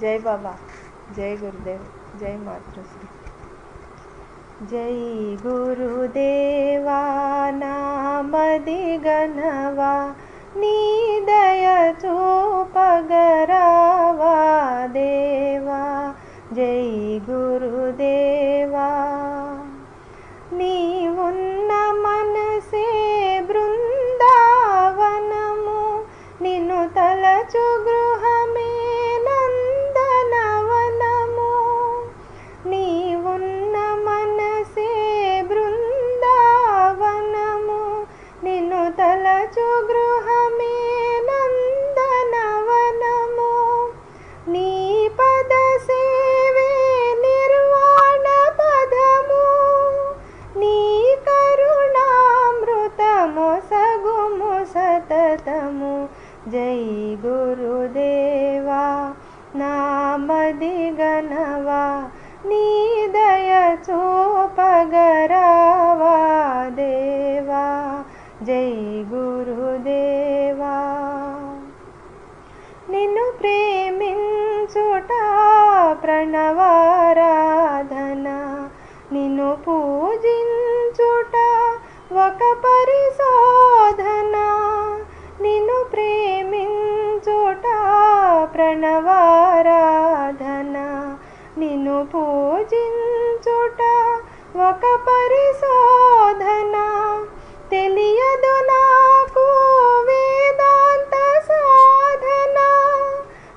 जय बाबा, जय गुरुदेव, जय मातृश्री। जय गुरुदेवा नामदिगनवा नीदय चूपगरावा देवा। जय गुरुदेवा నీవున్న మనసే బృందావనము నిన్ను తలచు గృహమే నందనవనము। నీవున్న మనసే బృందావనము నిన్ను తలచు గృహమే నందనవనము। నీ పద సేవే నిర్వాణ పదము నీ కరుణామృతము సగుము సతతము। జై గురుదేవా నామదిగనవా నీదయ చూపగరావా దేవా। జై గురుదేవా నిన్ను ప్రేమించుట ప్రణవారాధన నిన్ను పూజించుట ఒక పరిశోధన। నిన్ను ప్రేమించుట ప్రణవారాధన నిన్ను పూజించుట ఒక పరిశోధన। తెలియదు నాకు వేదాంత సాధన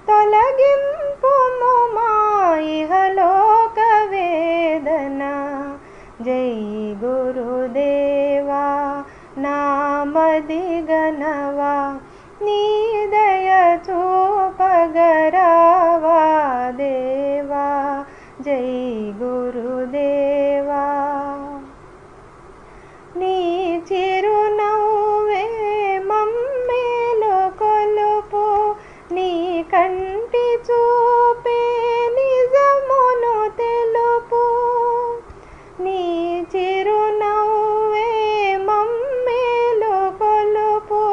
తొలగింపుము మా ఇహలోక వేదన। జై గురుదేవా నామదిగనవా నీదయ చూపగరావా దేవా। జై గురుదేవా నీ చిరునవ్వే మమ్మేలు కొలుపు నీ కంటి చూపే నిజమును తెలుపు। నీ చిరునవ్వే మమ్మేలు కొలుపు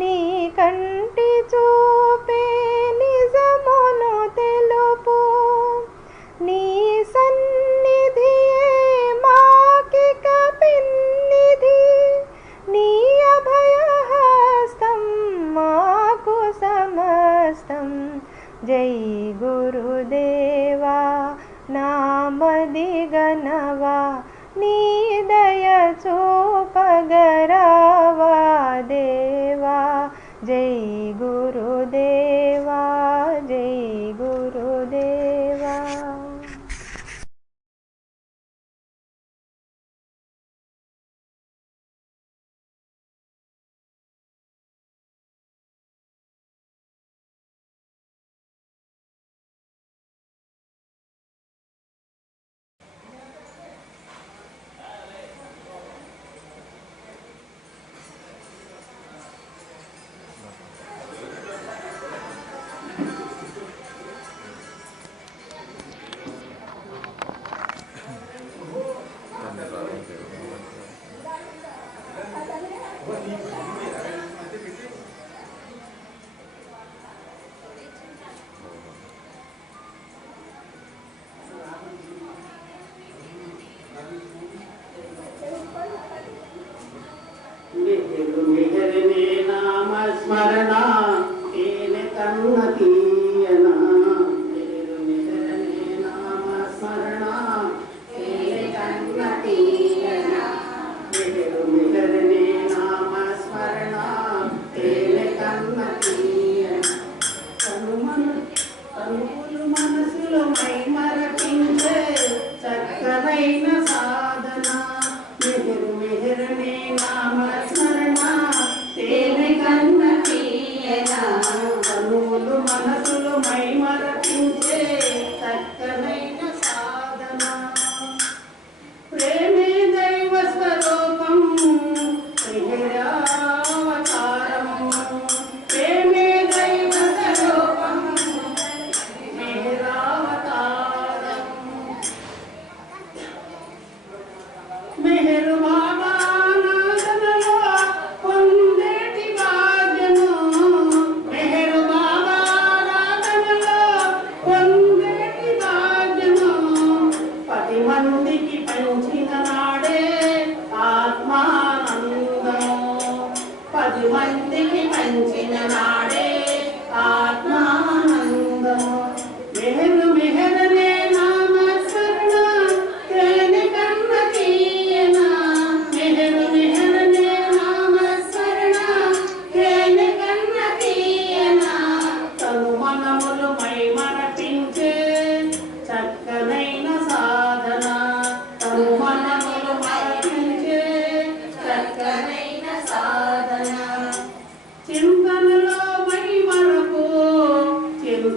నీ కంటి చూపే నిజమును తెలుపు। నీ సన్నిధియే మాకిక పిన్నిధి నీ అభయహస్తం మాకు సమస్తం। జై గురుదేవా నామదిగనవా నీదయ చూపగరావా దేవా। జై గురుదేవా, జై గురుదేవా। మిహరిని నామ స్మరణ తేనె కన్న తీయన మిహరిని నామ స్మరణ తేనె కన్న తీయన మిహరిని నామ స్మరణ తేనె కన్న తీయన కనుములు మనసులో మై మరపించే చక్కనైన సాధన మిహరిని నామ స్మరణ తేనె కన్న తీయన కనుములు మనసు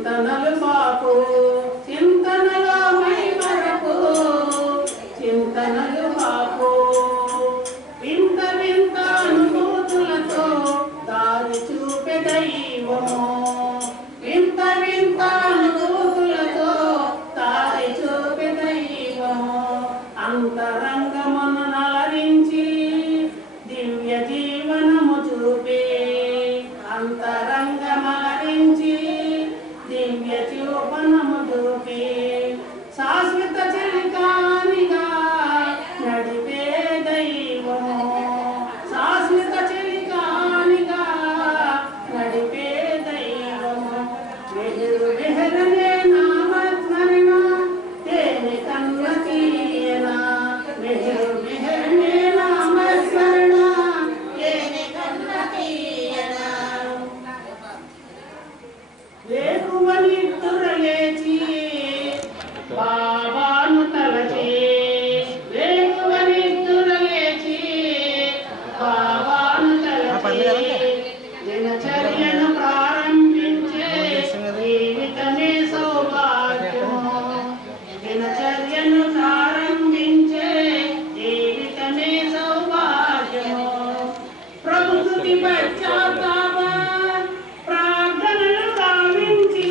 చింతనలు బాపు చింతనలో మై మరపు చింతనలు బాపు వింత వింత అనుభూతులతో దారి చూపె దైవము వింత వింత అనుభూతులతో దారి చూపె దైవము అంతరంగమును నలరించి దివ్య జీవనము చూపే అంతరంగమలరించి దివ్య జీవనము చూపే శాశ్వత చలికానిగా నడిపే దైవము శాశ్వత చలికానిగా నడిపే దైవము వెహరు వెహరనే నామస్మరణ తేనె కన్న తీయన వెహరు వెహరనే నామస్మరణ తేనె కన్న తీయన వేకువని తురలేచి బాబాను తలచి వేకువని తురలేచి బాబాను తలచి దినచర్యను ప్రారంభించే జీవితమే సౌభాగ్యము దినచర్యను ప్రారంభించే జీవితమే సౌభాగ్యము ప్రభుత్వ పశ్చాత్తాప ప్రార్థనలు గావించి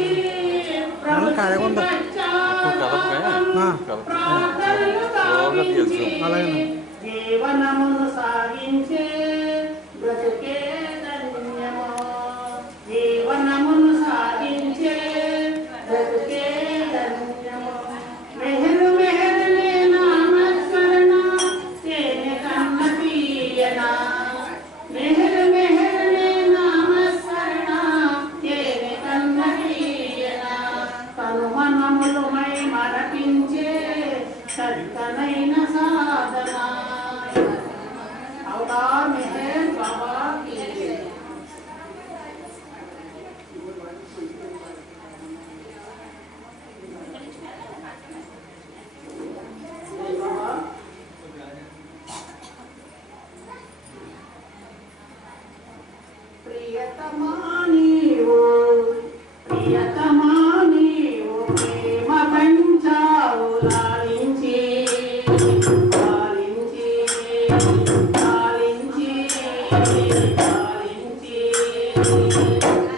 ప్రభుత్వ పశ్చాత్తాప ప్రార్థనలు గావించి జీవనమును సాగించే బ్రతుకే ధన్యము జీవనమును సాగించే బ్రతుకే ధన్యము మెహరు మెహరులే నామస్మరణ తేనె కన్న తీయన మెహరు మెహరులే నామస్మరణ తేనె కన్న తీయన తనుమనములు మై మరపించే చక్కనైన సాధన అవతార్ మెహర్ బాబా की जय। प्रियतमा नीवो प्रेम पंचाओ लालिंची लालिंची लालिंची लालिंची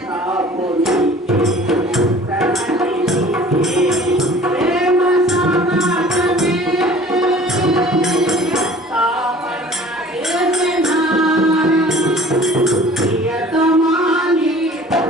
रापुनी प्रणिनी प्रेम सागरमे तापना देना प्रियतमा नीवो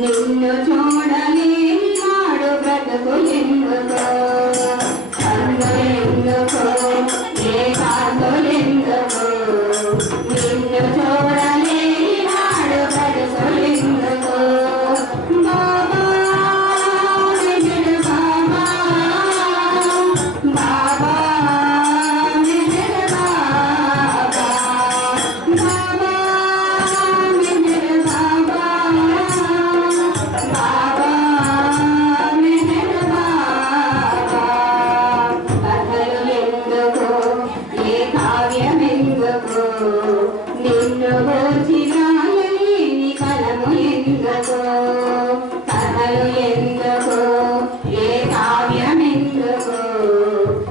నిన్ను చూడలేని నాడు బ్రతుకులెందుకో కన్నులెందుకో ఏ కాంతులెందుకో నిన్ను చూడలేని నాడు బ్రతుకులెందుకో బాబా మెహర్ బాబా బాబా మెహర్ బాబా బాబా మెహర్ బాబా బాబా మెహర్ బాబా కథలు ఎందుకో ఏ కావ్యమెందుకో నిన్ను గూర్చి రాయలేని కలము ఎందుకో కథలు ఎందుకో ఏ కావ్యమెందుకో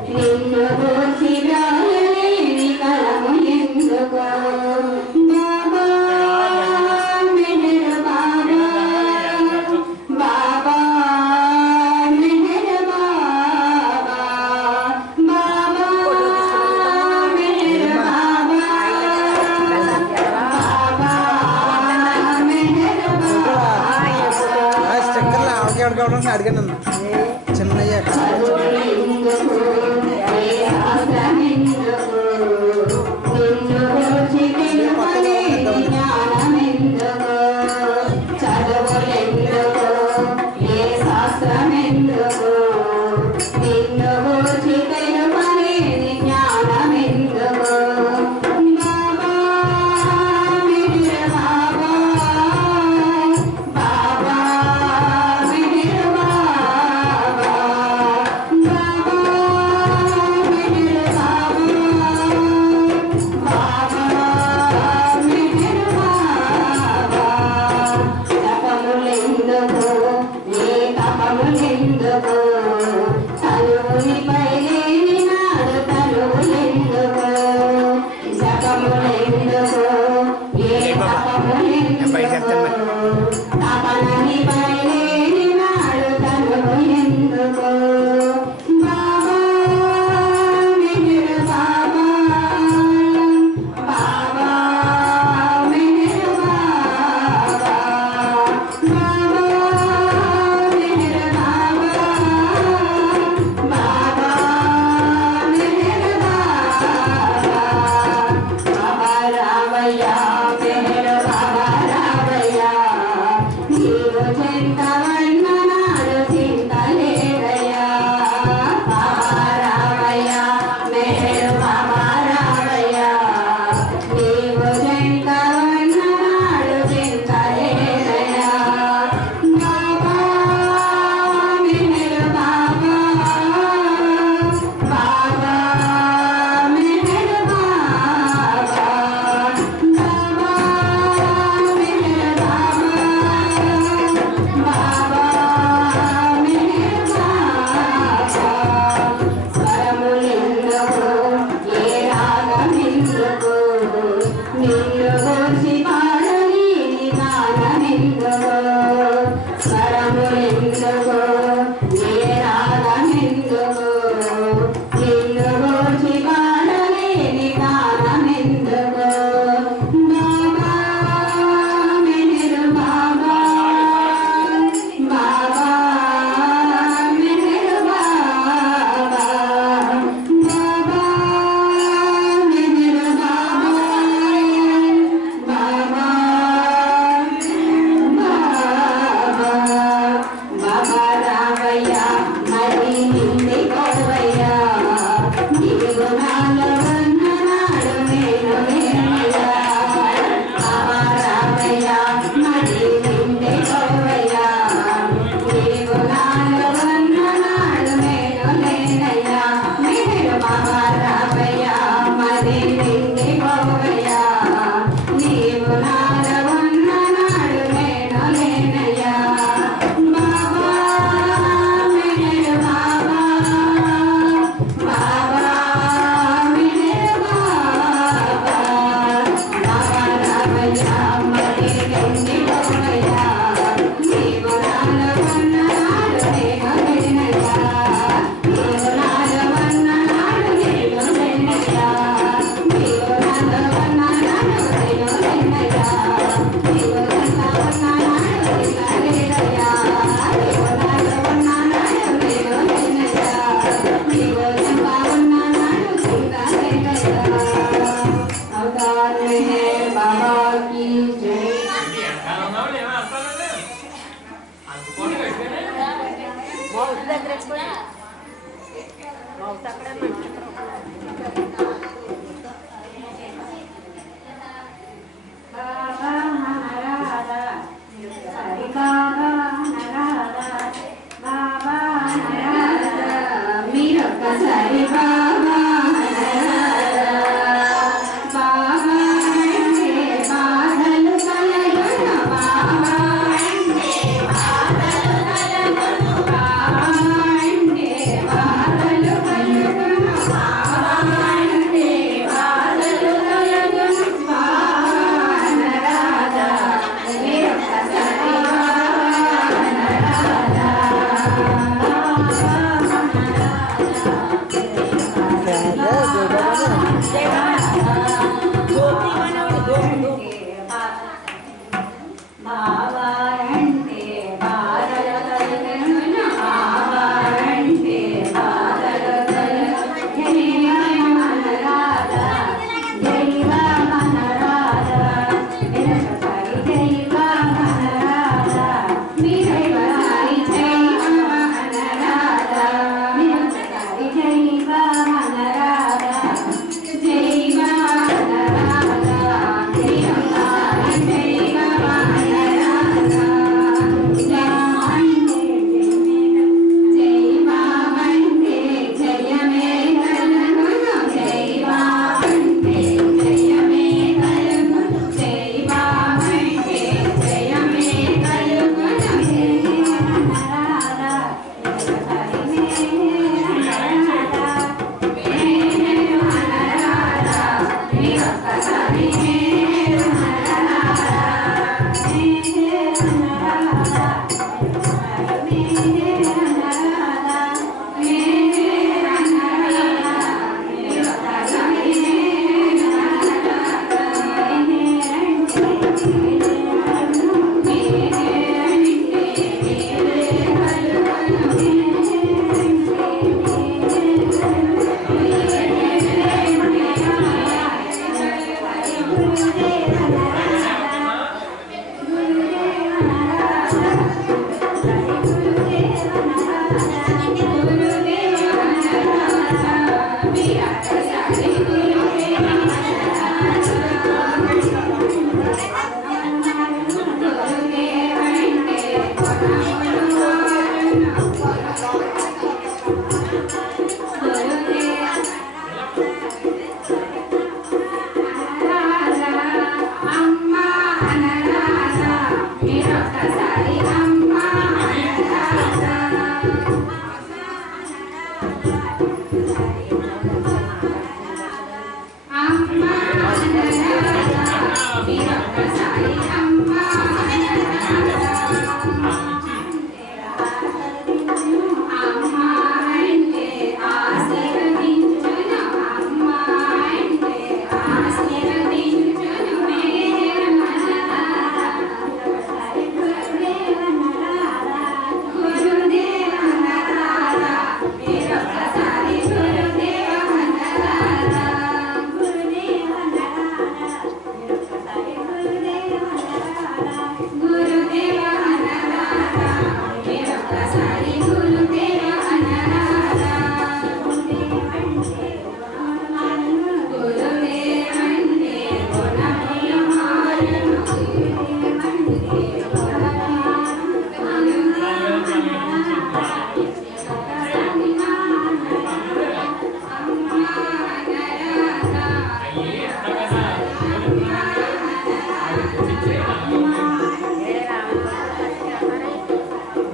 నిన్ను గూర్చి రాయలేని కలము ఎందుకో బాబా మెహర్ బాబా బాబా మెహర్ బాబా బాబా మెహర్ బాబా బాబా మెహర్ బాబా స్టిక్కర్లు ఆవిడకి ఎవరికి ఎవరికి అడిగాను చిన్నయ్య చదువులెందుకు ఏ శాస్త్రమెందుకు నిన్ను గూర్చి తెలుపలేని జ్ఞానమెందుకు చదువులెందుకు ఏ శాస్త్రమెందుకు నిన్ను గూర్చి తెలుపలేని జ్ఞానమెందుకు బాబా మెహర్ బాబా బాబా మెహర్ బాబా బాబా మెహర్ బాబా బాబా మెహర్ బాబా తపములెందుకు ఏ తపములెందుకు తనువునిపై లేని నాడు తనువులెందుకు జపములెందుకు ఏ తపములెందుకు తపననిపై లేని నాడు తనువు ఎందుకు బాబా మెహర్ బాబా బాబా మెహర్ బాబా బాబా మెహర్ బాబా బాబా మెహర్ బాబా బాబా రావయ్యా మెహర్ బాబా రావయ్యా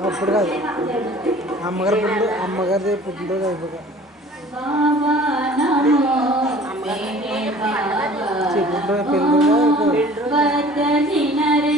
అప్పుడు కాదు అమ్మగారి పుట్టినరోజు అయిపోగా పుట్టినరోజు పెళ్ళిరోజు అయిపోయింది.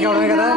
వాళ్ళకి ఇవ్వడమే కదా.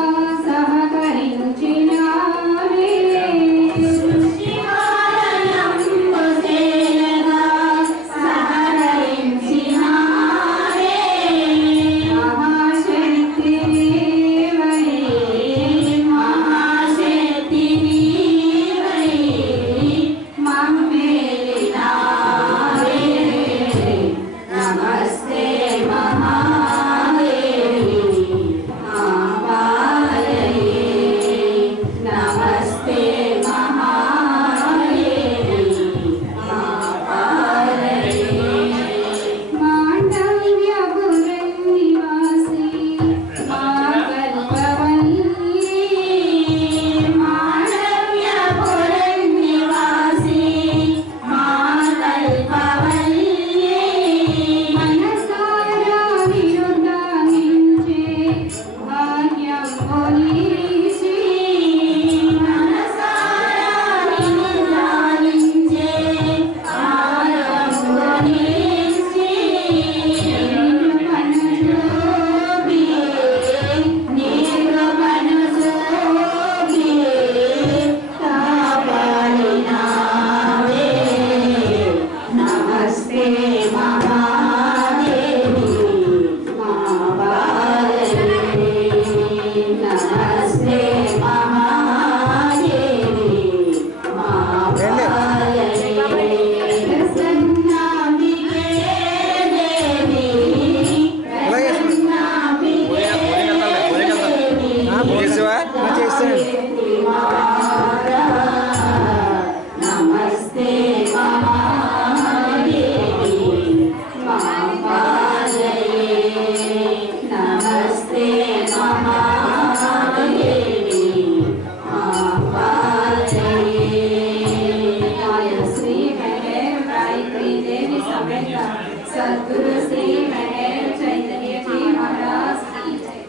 सद्गुरु श्री महल चैतन्य जी महाराज की जय।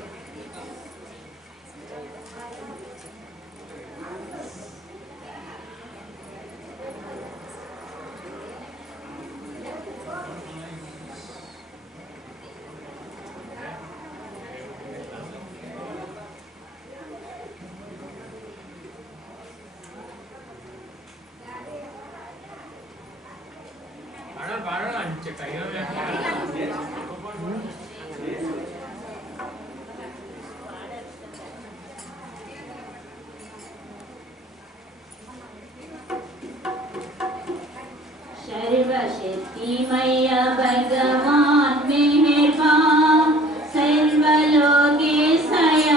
सर्वशक्तिमय भगवान मेहरबान, सर्वलोकेशय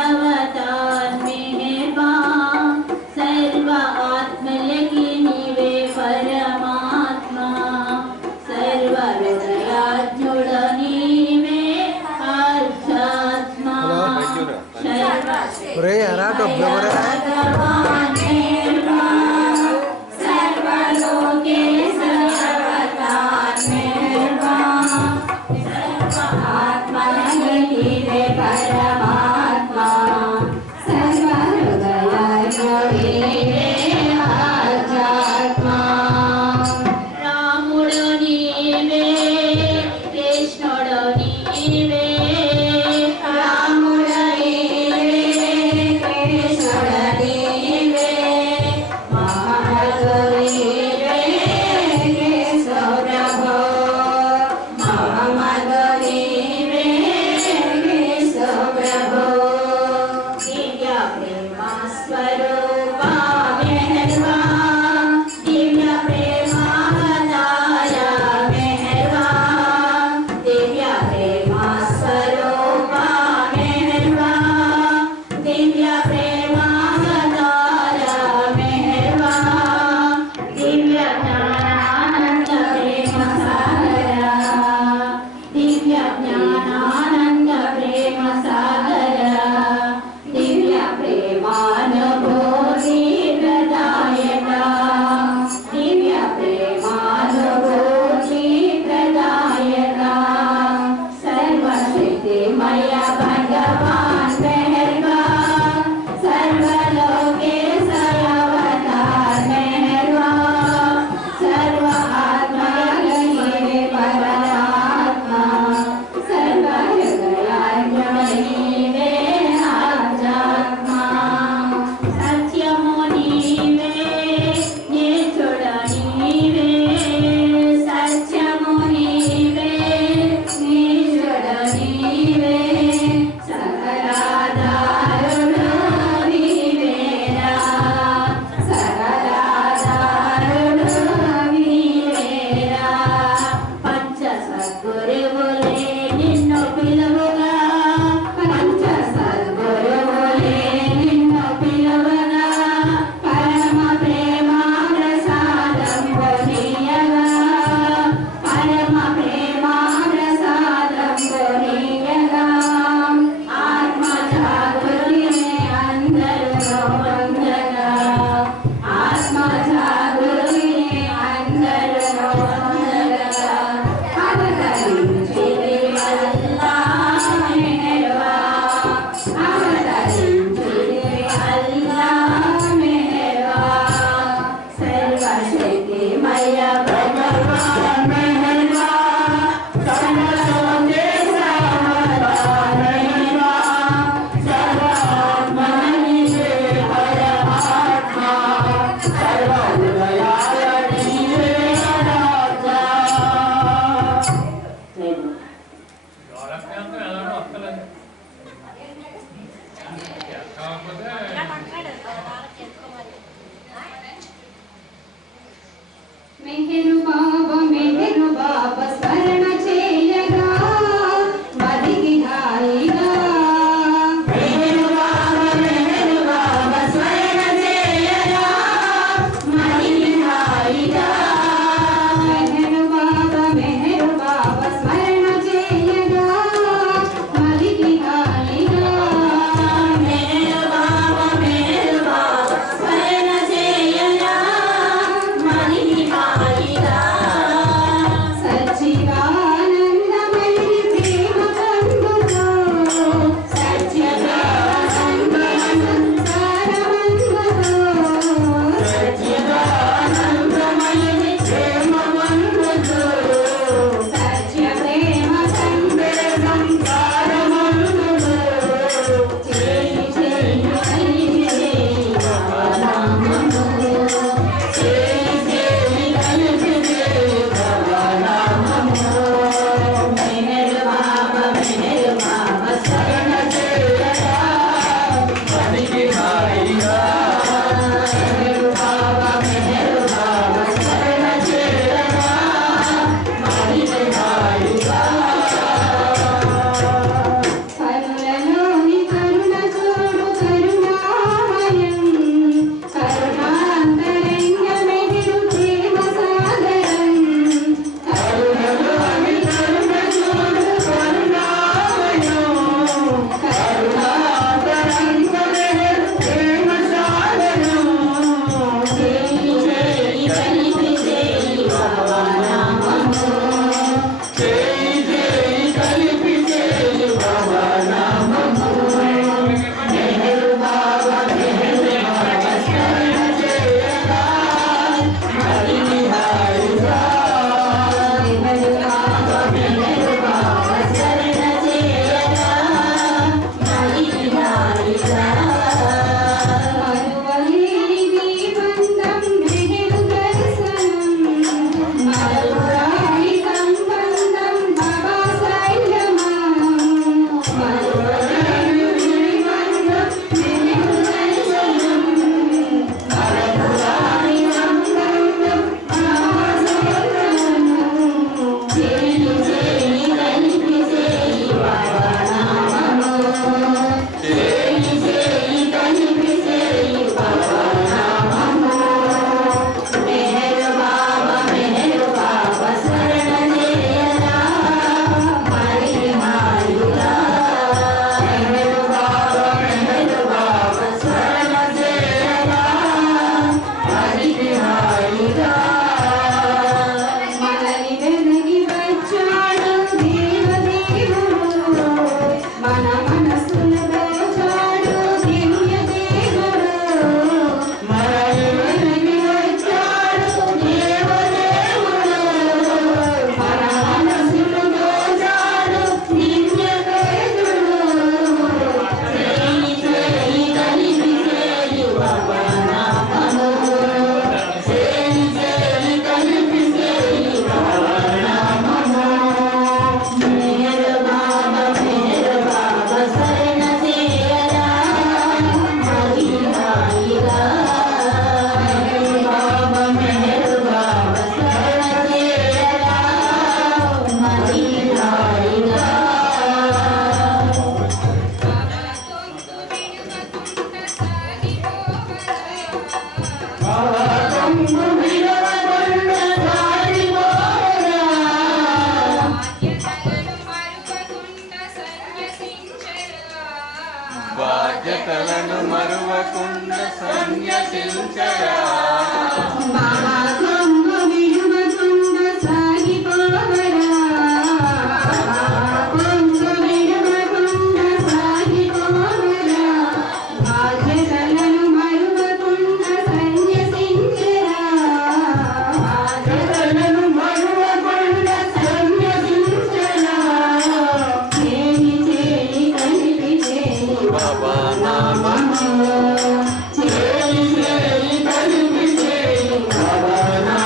अवतार मेहरबान, सर्व आत्मलकी निवे परमात्मा, सर्व हृदयात्मुड नीवे आध्यात्मा, भगवान मेहरबान, सर्वलोकेशय अवतार मेहरबान, सर्व आत्मलकी निवे परमात्मा, सर्व हृदयात्मुड नीवे आध्यात्मा। రాముడు నీవే, కృష్ణుడు నీవే, రాముడు నీవే, కృష్ణుడు నీవే, మెహరు బాబా స్మరణ చేయగా మదికి హాయిగా మెహరు బాబా స్మరణ చేయగా మదికి హాయిగా మెహరు బాబా స్మరణ చేయగా మదికి హాయిగా మెహరు బాబా స్మరణ చేయగా మదికి హాయిగా సచ్చిదానందమయ ప్రేమ కందుతో సచ్చిదానందమయ ప్రేమ కందుతో సత్య ప్రేమ సంసారమందుతో చేయి చేయి కలిసి చేయి బాబా నామము చేయి చేయి కలిసి చేయి బాబా నామము మెహరు బాబా శరణ చేయగా మదికి హాయిగా మెహరు బాబా శరణ చేయగా మదికి హాయిగా కరుణలోని కరుణ చూడు కరుణామయం కరుణాంతరంగ మెహరు ప్రేమ సాగరం కరుణలోని కరుణ చూడు కరుణామయం కరుణాంతరంగ మెహరు ప్రేమ సాగరం చేయి చేయి కలిపి చేయి బాబా నామము చేయి చేయి కలిపి చేయి బాబా నామము మెహరు బాబా శరణ చేయగా మదికి హాయిగా మెహరు బాబా శరణ చేయగా మదికి హాయిగా మరువలేనిది బంధం మెహరు దర్శనం మరువరాని సంబంధం బాబా శైలమా మరువలేనిది బంధం మెహరు దర్శనం మరువరాని సంబంధం బాబా శైలమా చేయి చేయి కలిపి చేయి బాబా నామము చేయి చేయి కలిపి చేయి బాబా నామము మెహరు బాబా స్మరణ చేయగా మదికి హాయిగా మెహరు బాబా స్మరణ చేయగా మదికి హాయిగా మనని వెనగి వచ్చాడు దేవదేవుడు మన మనసులో చాడు దివ్య దేవుడు మనని వెనగి వచ్చాడు దేవదేవుడు మన మనసులో చాడు దివ్య దేవుడు చేయి చేయి కలిపి చేయి బాబా నామము చేయి చేయి కలిపి చేయి బాబా నామము మెహరు బాబా శరణ చేయగా మదికి హాయిగా మెహరు బాబా శరణ చేయగా మదికి హాయిగా కొంగు విడవకుండా సాగిపోరా బాధ్యతలను మరువకుండా సన్యసించరా బాబా కొంగు విడవకుండా సాగిపోరా కొంగు విడవకుండా సాగిపోరా బాధ్యతలను మరువకుండా సన్యసించరా బాధ్యతలను మరువకుండా సన్యసించరా చేయి చేయి కలిపి చేయి బాబా నామము చేయి చేయి కలిపి చేయి బాబా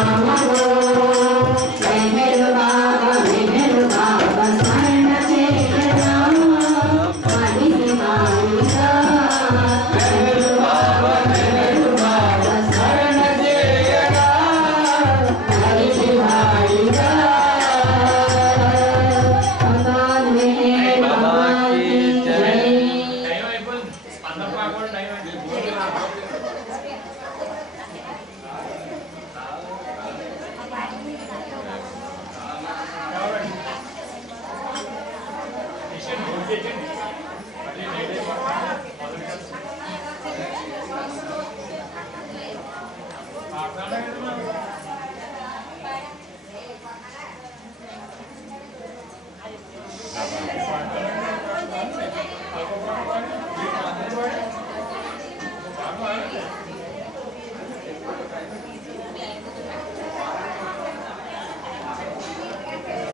Apa?